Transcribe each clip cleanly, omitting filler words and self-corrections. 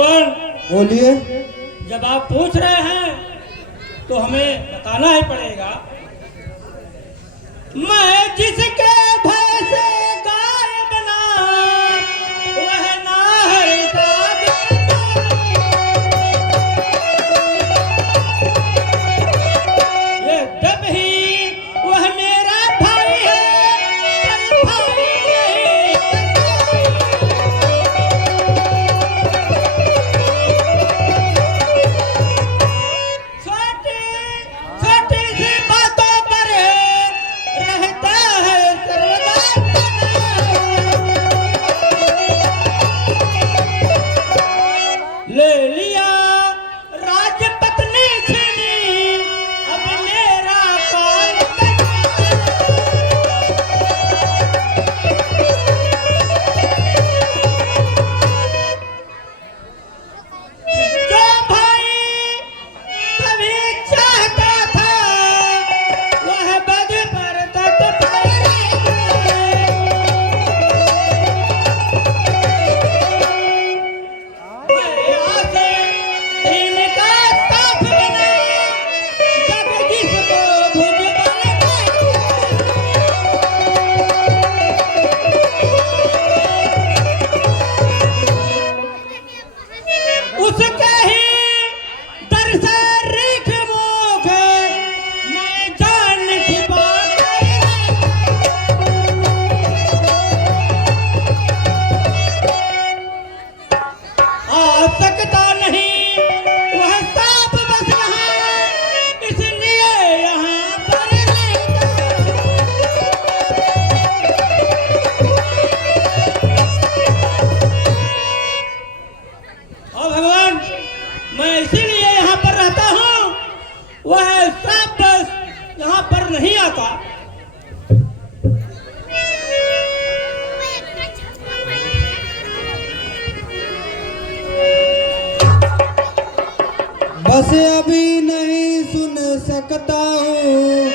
बोलिए। जब आप पूछ रहे हैं तो हमें बताना ही पड़ेगा। मैं जिसके भय से गायब ना, वह ना हरता ये तब ही वह मेरा भाई है, पर भाई छोटी छोटी सी बातों पर रहता है सर्वदा। ले लिया राजपत्नी छीनी, अब मेरा काल जो भाई कभी चाहता था वह बद पर तत्पर इनका साथ बना जग जिसको भुजबल उसके ही दर से रिख मुख मैं जान छिपा आ सकता नहीं वह सांप बस यहाँ, इसलिए यहाँ पर और भगवान मैं इसीलिए यहाँ पर रहता हूँ, वह सांप बस यहाँ पर नहीं आता। बस अभी नहीं सुन सकता हूँ,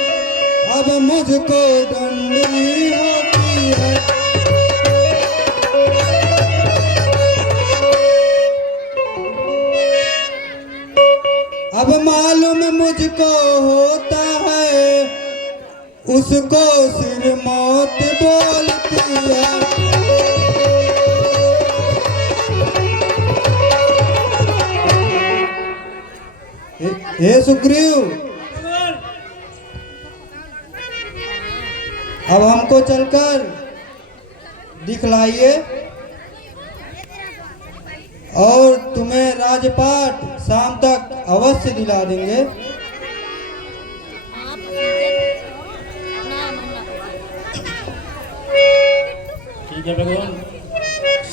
अब मुझको डंडी होती है। अब मालूम मुझको होता है, उसको सिर मौत बोलती है। हे सुग्रीव, अब हमको चलकर दिखलाइए और तुम्हें राजपाट शाम तक अवश्य दिला देंगे। ठीक है भगवान।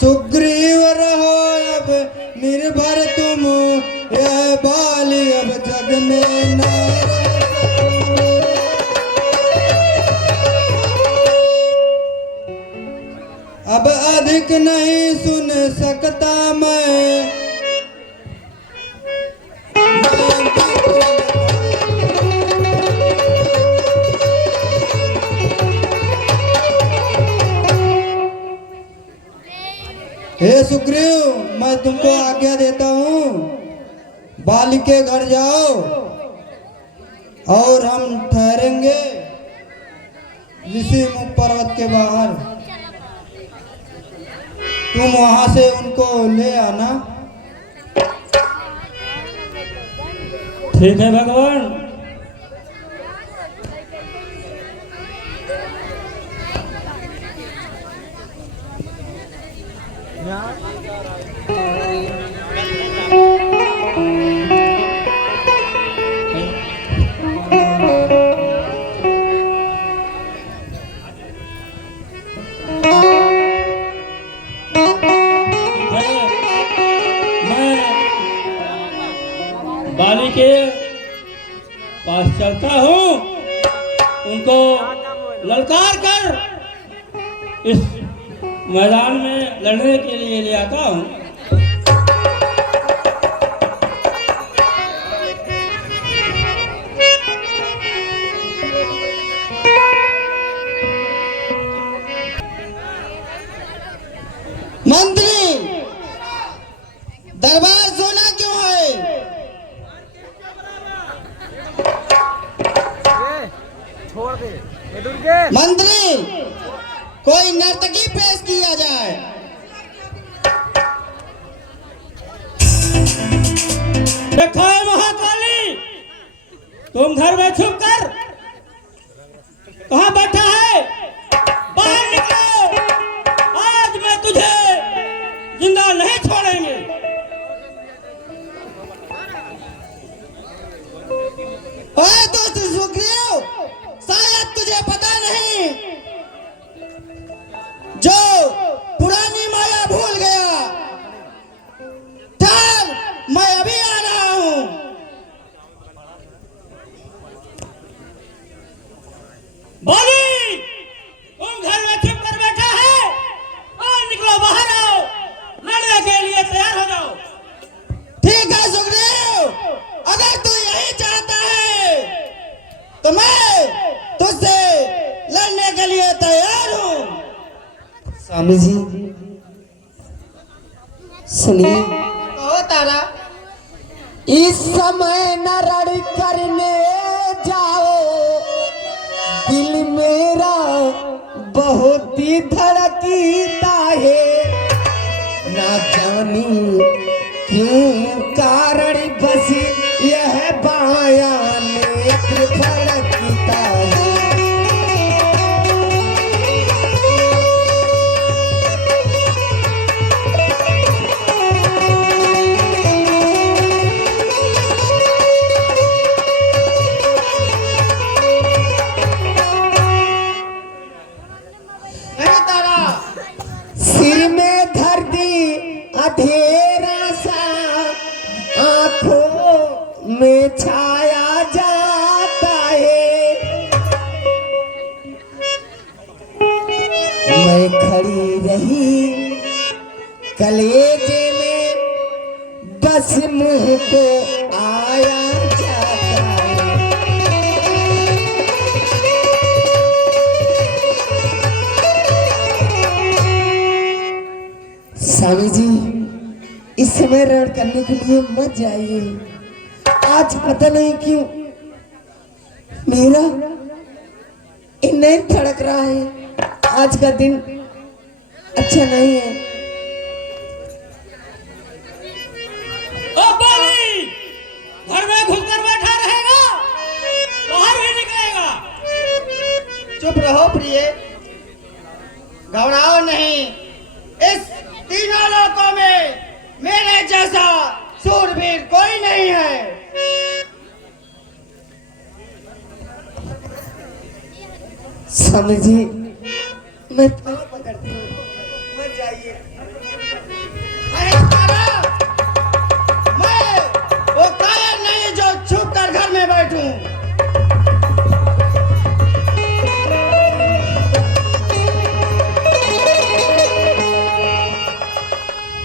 सुग्रीव रहो अब निर्भर तुम, यह बाली अब जग में न रहे। अब अधिक नहीं सुन सकता मैं, हे सुग्रीव, मैं तुमको आज्ञा देता हूँ, बाली के घर जाओ और हम ठहरेंगे ऋषिमुख पर्वत के बाहर। तुम वहां से उनको ले आना। ठीक है भगवान। बाली के पास चलता हूँ, उनको ललकार कर इस मैदान में लड़ने के लिए ले आता हूँ। मंत्री दरबार सोना क्यों है? छोड़ दे ये दुर्गे। मंत्री, कोई नर्तकी पेश किया जाए। देखो ये महाकाली, तुम घर में छुप कर कहाँ बैठा है? बाहर निकलो, आज मैं तुझे जिंदा नहीं छोड़ेंगे। ओए दोस्त सुग्रीव, शायद तुझे पता नहीं, जो पुरानी माया भूल गया। ठहर, मैं अभी आ रहा हूँ। बाली, तुम घर में छुप कर बैठा है और निकलो, बाहर आओ, लड़ने के लिए तैयार हो जाओ। ठीक है सुग्रीव, अगर तू यही चाहता है तो मैं तुझसे लड़ने के लिए तैयार हूँ। स्वामी जी सुनिए। कहो तारा। इस समय न रण करने जाओ, दिल मेरा बहुत ही धड़कता है, ना जानी क्यों कारण बस यह बाया नेत्र फड़कता है। नहीं तारा, सिर में धर दी अंधेरा सा, आंखों में छाया जाता है। मैं खड़ी रही कलेजे में, बस मुंह को आया जाता है। स्वामी जी, इस समय रण करने के लिए मत जाइए। आज पता नहीं क्यों मेरा नहीं धड़क रहा है। आज का दिन अच्छा नहीं है। ओ बाली, घर में घुसकर बैठा रहेगा, बाहर भी निकलेगा। चुप रहो प्रिय, घबराओ नहीं। इस तीनों लोकों में मेरे जैसा सूरवीर कोई नहीं है। समझी, मैं पकड़ती हूँ, मत जाइए। मैं वो कायर नहीं जो छुप कर घर में बैठूं।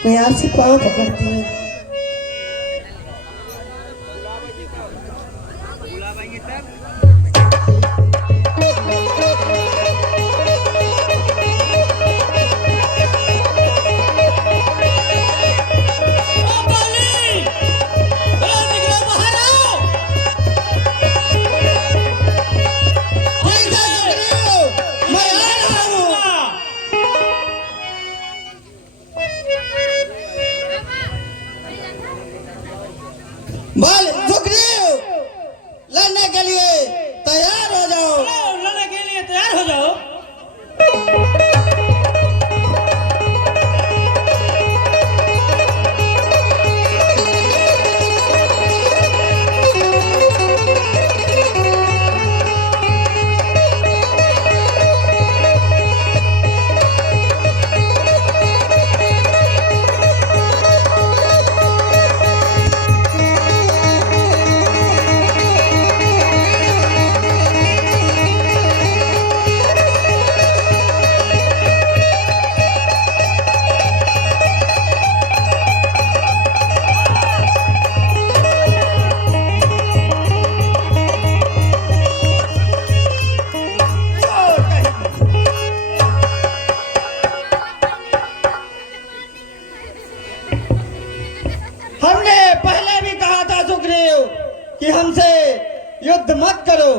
मैं आपसे पाँव पकड़ती हूँ। ओ बाली, निकलो, बाहर आओ। ठीक है सुग्रीव, मैं आ रहा हूँ। बोल सुग्रीव, लड़ने के लिए तैयार हो जाओ। लड़ने के लिए तैयार हो जाओ। हमने पहले भी कहा था सुग्रीव कि हमसे युद्ध मत करो।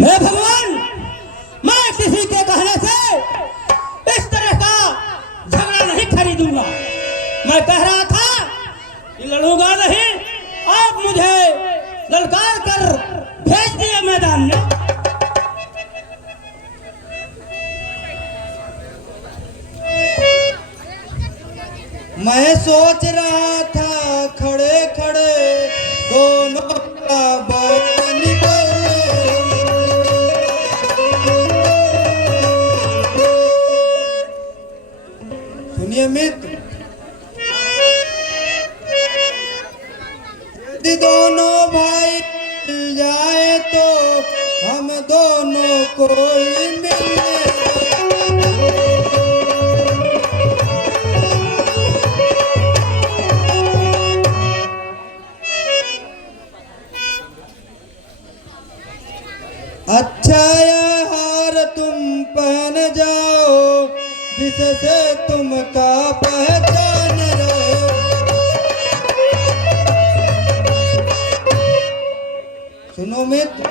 मैं भगवान, मैं किसी के कहने से इस तरह का झगड़ा नहीं खरीदूंगा। मैं कह रहा था कि लड़ूंगा नहीं, आप मुझे ललकार कर भेज दिए मैदान में। मैं सोच रहा था खड़े खड़े दोनों का बैर निकल। सुनिए मित्र, यदि दोनों भाई मिल जाए तो हम दोनों को ही मिले। अच्छा यह हार तुम पहन जाओ जिससे तुम का पहचान रहे। सुनो मित्र,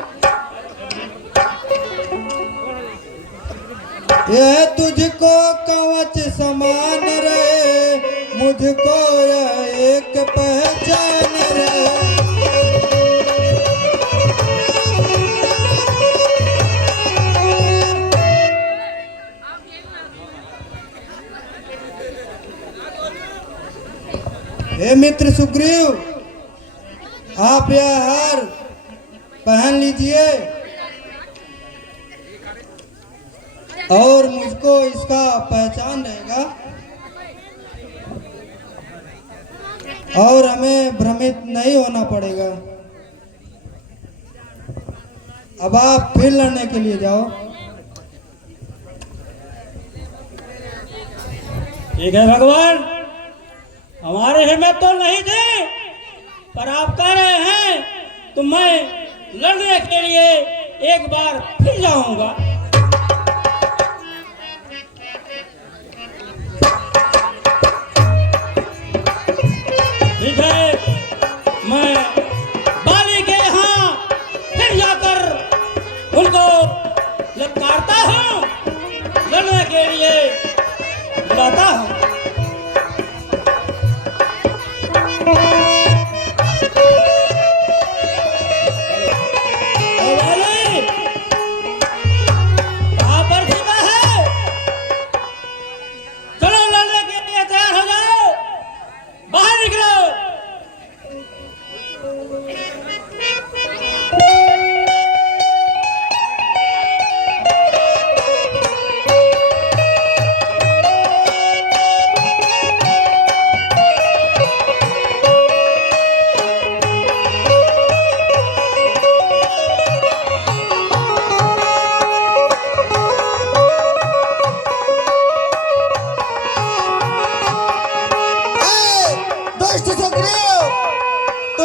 यह तुझको कवच समान रहे, मुझको यह एक पहचान रहे। हे मित्र सुग्रीव, आप यह हार पहन लीजिए और मुझको इसका पहचान रहेगा और हमें भ्रमित नहीं होना पड़ेगा। अब आप फिर लड़ने के लिए जाओ। ठीक है भगवान, हमारे हिम्मत तो नहीं थी, पर आप कह रहे हैं तो मैं लड़ने के लिए एक बार फिर जाऊंगा। ठीक है, मैं बाली के यहाँ फिर जाकर उनको ललकारता हूँ, लड़ने के लिए बुलाता हूँ।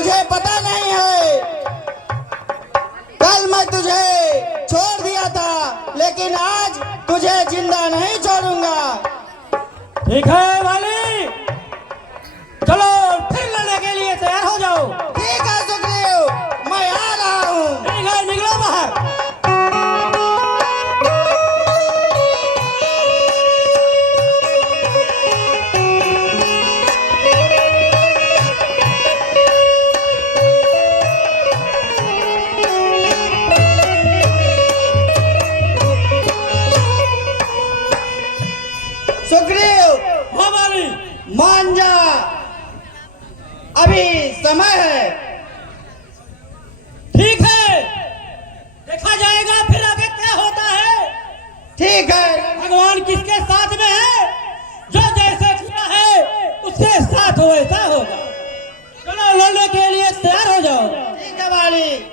तुझे पता नहीं है, कल मैं तुझे छोड़ दिया था, लेकिन आज तुझे जिंदा नहीं छोड़ूंगा। ठीक है वाली, चलो फिर लड़ने के लिए तैयार हो जाओ। ठीक है सुग्रीव, मैं आ रहा हूँ। ठीक है, निकलो बाहर। सुग्रीव हाँ वाली, मान जा, अभी समय है। ठीक है, देखा जाएगा फिर आगे क्या होता है। ठीक है, भगवान किसके साथ में है, जो जैसे किया है उसके साथ वैसा होगा। चलो लड़ने के लिए तैयार हो जाओ। ठीक है वाली।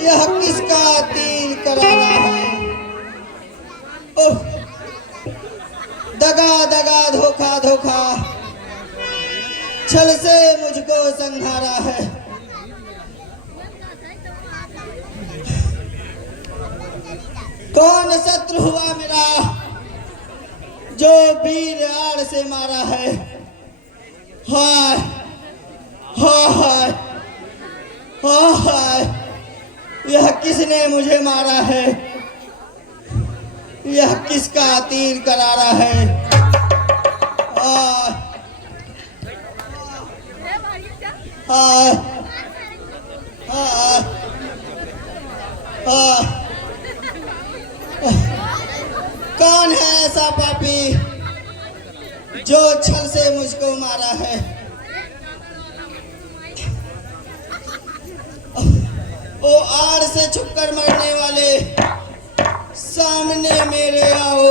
यह किसका तीर कराना है? ओह, दगा दगा, धोखा धोखा, छल से मुझको संघारा है। कौन शत्रु हुआ मेरा जो वीर आड़ से मारा है? हाय हाय हाय, यह किसने मुझे मारा है? यह किसका तीर करारा है? हाय हाय हाय हाय, कौन है ऐसा पापी जो छल से मुझको मारा है? ओ आड़ से छुपकर मरने वाले, सामने मेरे आओ।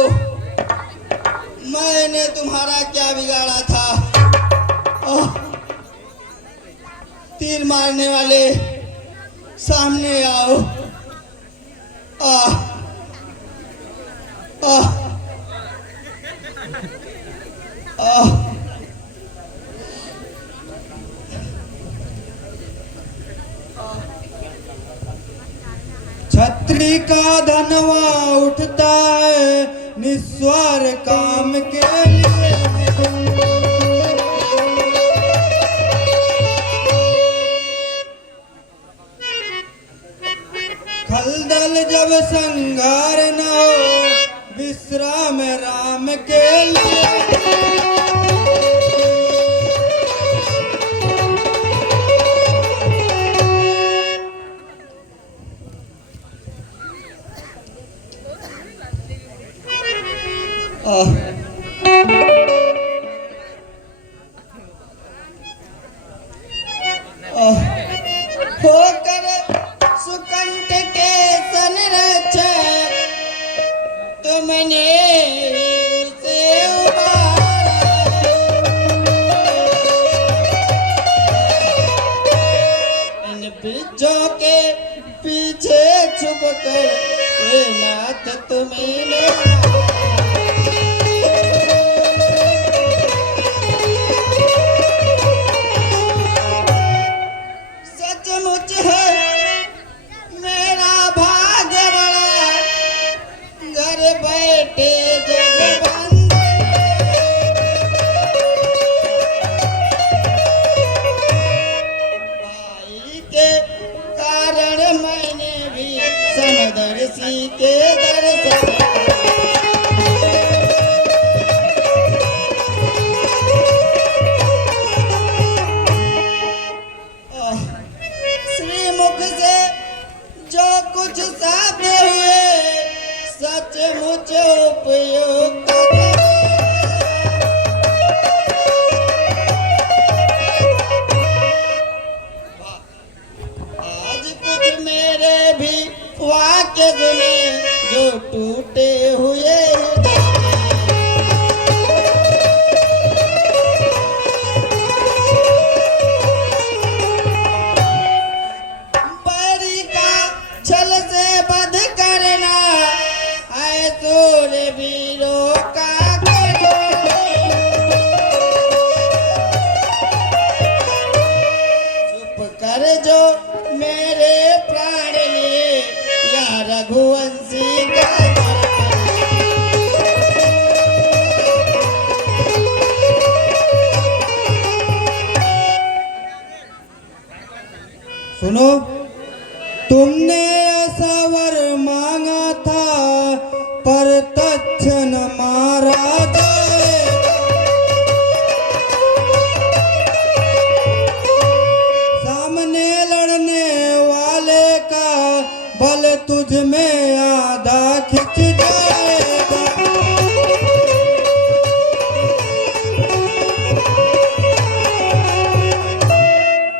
मैंने तुम्हारा क्या बिगाड़ा था? तीर मारने वाले, सामने आओ। आ आ आ छत्री का धनवा उठता है निस्वार काम के लिए। खलदल जब संगार न हो, विश्राम राम के लिए। होकर सुकंठ के संरक्षक तुमने उसे उबारा। इन बीजों के पीछे छुप कर ये नाथ तुम्हें सचमुच है मेरा भाग्य बड़ा, घर बैठे जग बंद। दर्शन। श्रीमुख से जो कुछ शब्द हुए सचमुच उपयुक्त आज कुछ मेरे भी वाक्य सुने जो टूटे हुए बैरी का छल से बध करना है सूर्य वीरों का चुप कर जो मेरे प्राण लिए या रघुवंशी का सुनो, तुमने ऐसा वर मांगा था पर तत्क्षण मारा जाए। सामने लड़ने वाले का बल तुझ में आधा खिंच जाएगा।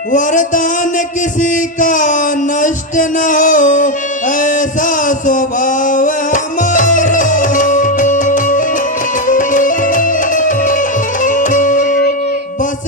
वरदान किसी का नष्ट न हो ऐसा स्वभाव हमारा। बस